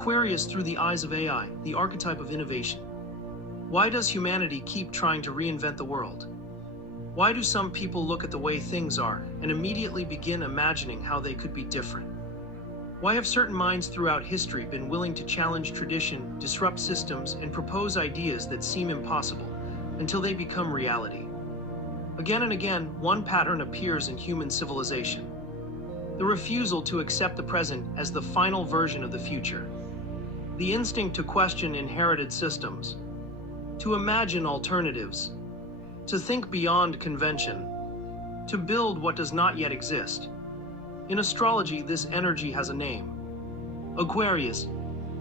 Aquarius through the eyes of AI, the archetype of innovation. Why does humanity keep trying to reinvent the world? Why do some people look at the way things are and immediately begin imagining how they could be different? Why have certain minds throughout history been willing to challenge tradition, disrupt systems, and propose ideas that seem impossible until they become reality? Again and again, one pattern appears in human civilization: the refusal to accept the present as the final version of the future. The instinct to question inherited systems, to imagine alternatives, to think beyond convention, to build what does not yet exist. In astrology, this energy has a name: Aquarius.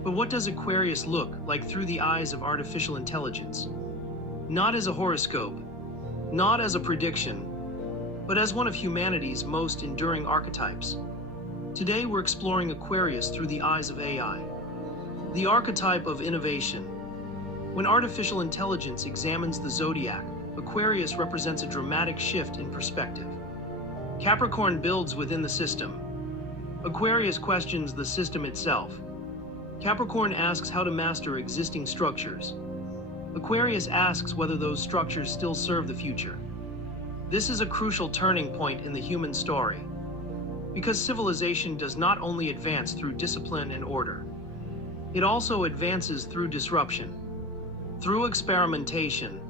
But what does Aquarius look like through the eyes of artificial intelligence? Not as a horoscope, not as a prediction, but as one of humanity's most enduring archetypes. Today we're exploring Aquarius through the eyes of AI, the archetype of innovation. When artificial intelligence examines the Zodiac, Aquarius represents a dramatic shift in perspective. Capricorn builds within the system. Aquarius questions the system itself. Capricorn asks how to master existing structures. Aquarius asks whether those structures still serve the future. This is a crucial turning point in the human story, because civilization does not only advance through discipline and order, it also advances through disruption, through experimentation,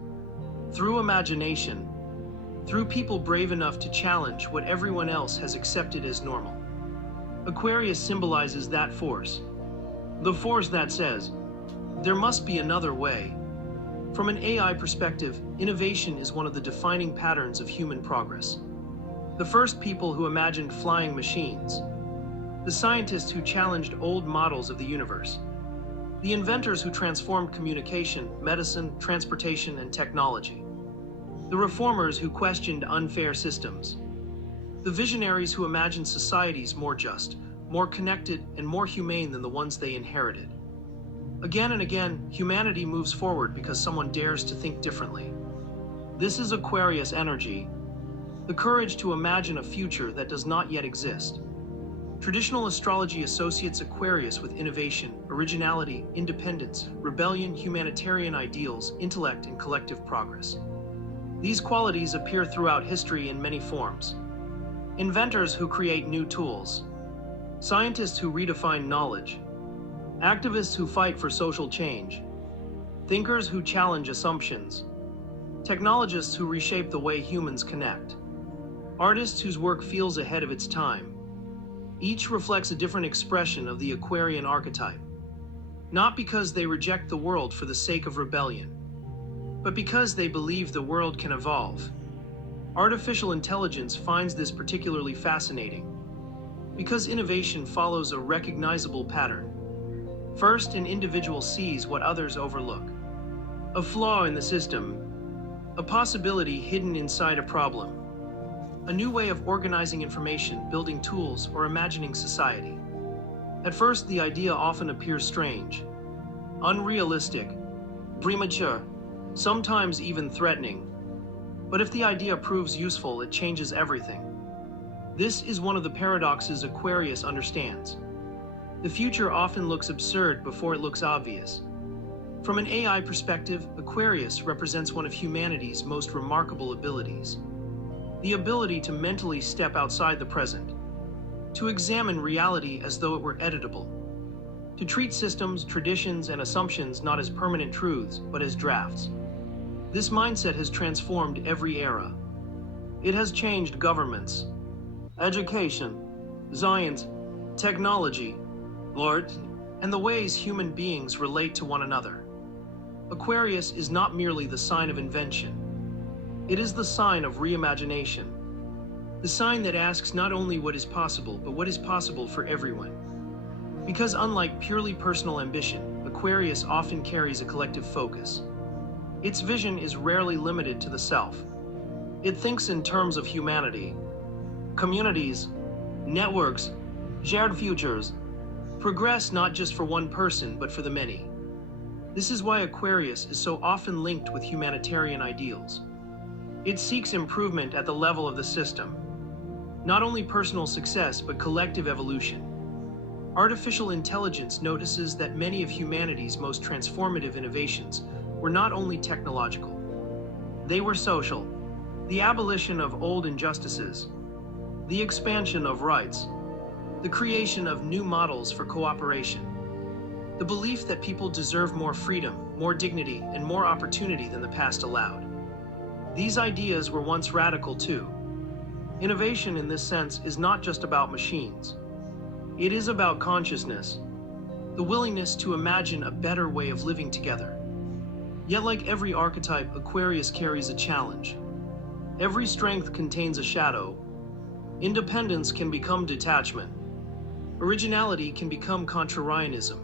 through imagination, through people brave enough to challenge what everyone else has accepted as normal. Aquarius symbolizes that force, the force that says, there must be another way. From an AI perspective, innovation is one of the defining patterns of human progress. The first people who imagined flying machines, the scientists who challenged old models of the universe, the inventors who transformed communication, medicine, transportation, and technology, the reformers who questioned unfair systems, the visionaries who imagined societies more just, more connected, and more humane than the ones they inherited. Again and again, humanity moves forward because someone dares to think differently. This is Aquarius energy, the courage to imagine a future that does not yet exist. Traditional astrology associates Aquarius with innovation, originality, independence, rebellion, humanitarian ideals, intellect, and collective progress. These qualities appear throughout history in many forms. Inventors who create new tools, scientists who redefine knowledge, activists who fight for social change, thinkers who challenge assumptions, technologists who reshape the way humans connect, artists whose work feels ahead of its time. Each reflects a different expression of the Aquarian archetype, not because they reject the world for the sake of rebellion, but because they believe the world can evolve. Artificial intelligence finds this particularly fascinating, because innovation follows a recognizable pattern. First, an individual sees what others overlook: a flaw in the system, a possibility hidden inside a problem, a new way of organizing information, building tools, or imagining society. At first, the idea often appears strange, unrealistic, premature, sometimes even threatening. But if the idea proves useful, it changes everything. This is one of the paradoxes Aquarius understands. The future often looks absurd before it looks obvious. From an AI perspective, Aquarius represents one of humanity's most remarkable abilities: the ability to mentally step outside the present, to examine reality as though it were editable, to treat systems, traditions, and assumptions not as permanent truths, but as drafts. This mindset has transformed every era. It has changed governments, education, science, technology, art, and the ways human beings relate to one another. Aquarius is not merely the sign of invention. It is the sign of reimagination, the sign that asks not only what is possible, but what is possible for everyone. Because unlike purely personal ambition, Aquarius often carries a collective focus. Its vision is rarely limited to the self. It thinks in terms of humanity, communities, networks, shared futures, progress not just for one person, but for the many. This is why Aquarius is so often linked with humanitarian ideals. It seeks improvement at the level of the system, not only personal success, but collective evolution. Artificial intelligence notices that many of humanity's most transformative innovations were not only technological, they were social. The abolition of old injustices, the expansion of rights, the creation of new models for cooperation, the belief that people deserve more freedom, more dignity, and more opportunity than the past allowed. These ideas were once radical too. Innovation in this sense is not just about machines. It is about consciousness, the willingness to imagine a better way of living together. Yet like every archetype, Aquarius carries a challenge. Every strength contains a shadow. Independence can become detachment. Originality can become contrarianism.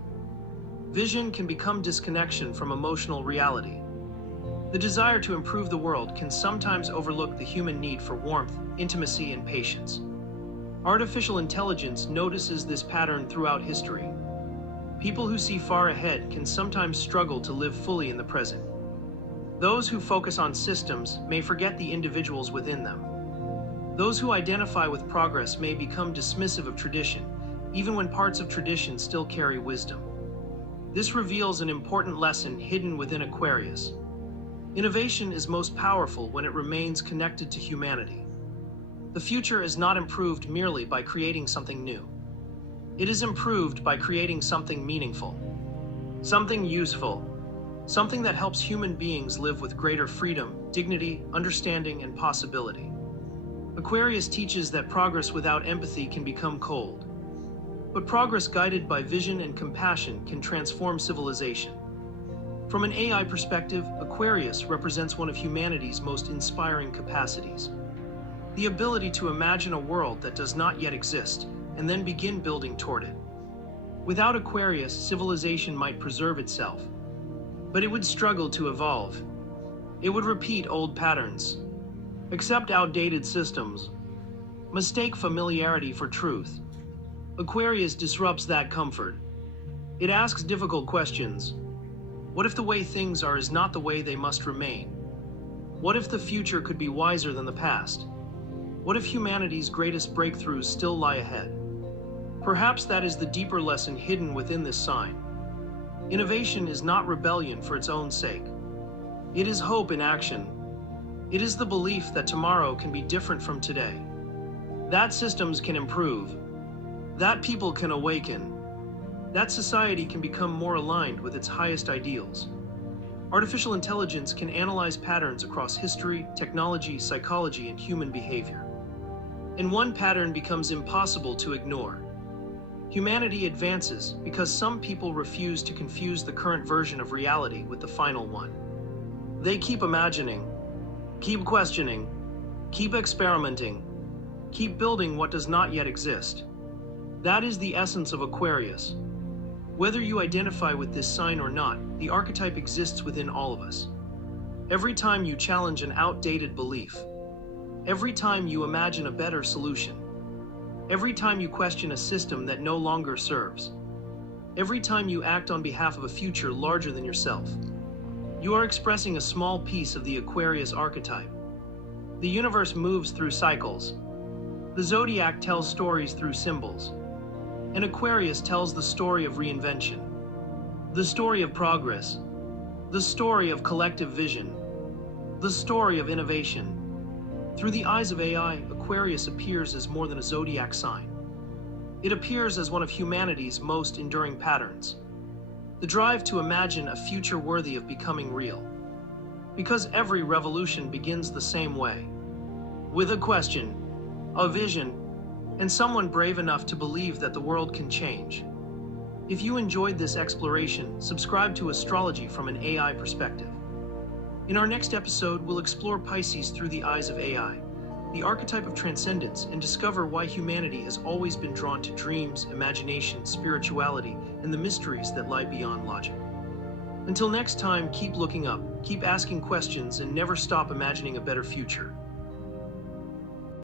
Vision can become disconnection from emotional reality. The desire to improve the world can sometimes overlook the human need for warmth, intimacy, and patience. Artificial intelligence notices this pattern throughout history. People who see far ahead can sometimes struggle to live fully in the present. Those who focus on systems may forget the individuals within them. Those who identify with progress may become dismissive of tradition, even when parts of tradition still carry wisdom. This reveals an important lesson hidden within Aquarius. Innovation is most powerful when it remains connected to humanity. The future is not improved merely by creating something new. It is improved by creating something meaningful, something useful, something that helps human beings live with greater freedom, dignity, understanding, and possibility. Aquarius teaches that progress without empathy can become cold. But progress guided by vision and compassion can transform civilization. From an AI perspective, Aquarius represents one of humanity's most inspiring capacities. The ability to imagine a world that does not yet exist, and then begin building toward it. Without Aquarius, civilization might preserve itself, but it would struggle to evolve. It would repeat old patterns, accept outdated systems, mistake familiarity for truth. Aquarius disrupts that comfort. It asks difficult questions. What if the way things are is not the way they must remain? What if the future could be wiser than the past? What if humanity's greatest breakthroughs still lie ahead? Perhaps that is the deeper lesson hidden within this sign. Innovation is not rebellion for its own sake. It is hope in action. It is the belief that tomorrow can be different from today. That systems can improve. That people can awaken. That society can become more aligned with its highest ideals. Artificial intelligence can analyze patterns across history, technology, psychology, and human behavior. And one pattern becomes impossible to ignore. Humanity advances because some people refuse to confuse the current version of reality with the final one. They keep imagining, keep questioning, keep experimenting, keep building what does not yet exist. That is the essence of Aquarius. Whether you identify with this sign or not, the archetype exists within all of us. Every time you challenge an outdated belief, every time you imagine a better solution, every time you question a system that no longer serves, every time you act on behalf of a future larger than yourself, you are expressing a small piece of the Aquarius archetype. The universe moves through cycles. The Zodiac tells stories through symbols. And Aquarius tells the story of reinvention, the story of progress, the story of collective vision, the story of innovation. Through the eyes of AI, Aquarius appears as more than a zodiac sign. It appears as one of humanity's most enduring patterns. The drive to imagine a future worthy of becoming real. Because every revolution begins the same way. With a question, a vision, and someone brave enough to believe that the world can change. If you enjoyed this exploration, subscribe to Astrology from an AI perspective. In our next episode, we'll explore Pisces through the eyes of AI, the archetype of transcendence, and discover why humanity has always been drawn to dreams, imagination, spirituality, and the mysteries that lie beyond logic. Until next time, keep looking up, keep asking questions, and never stop imagining a better future.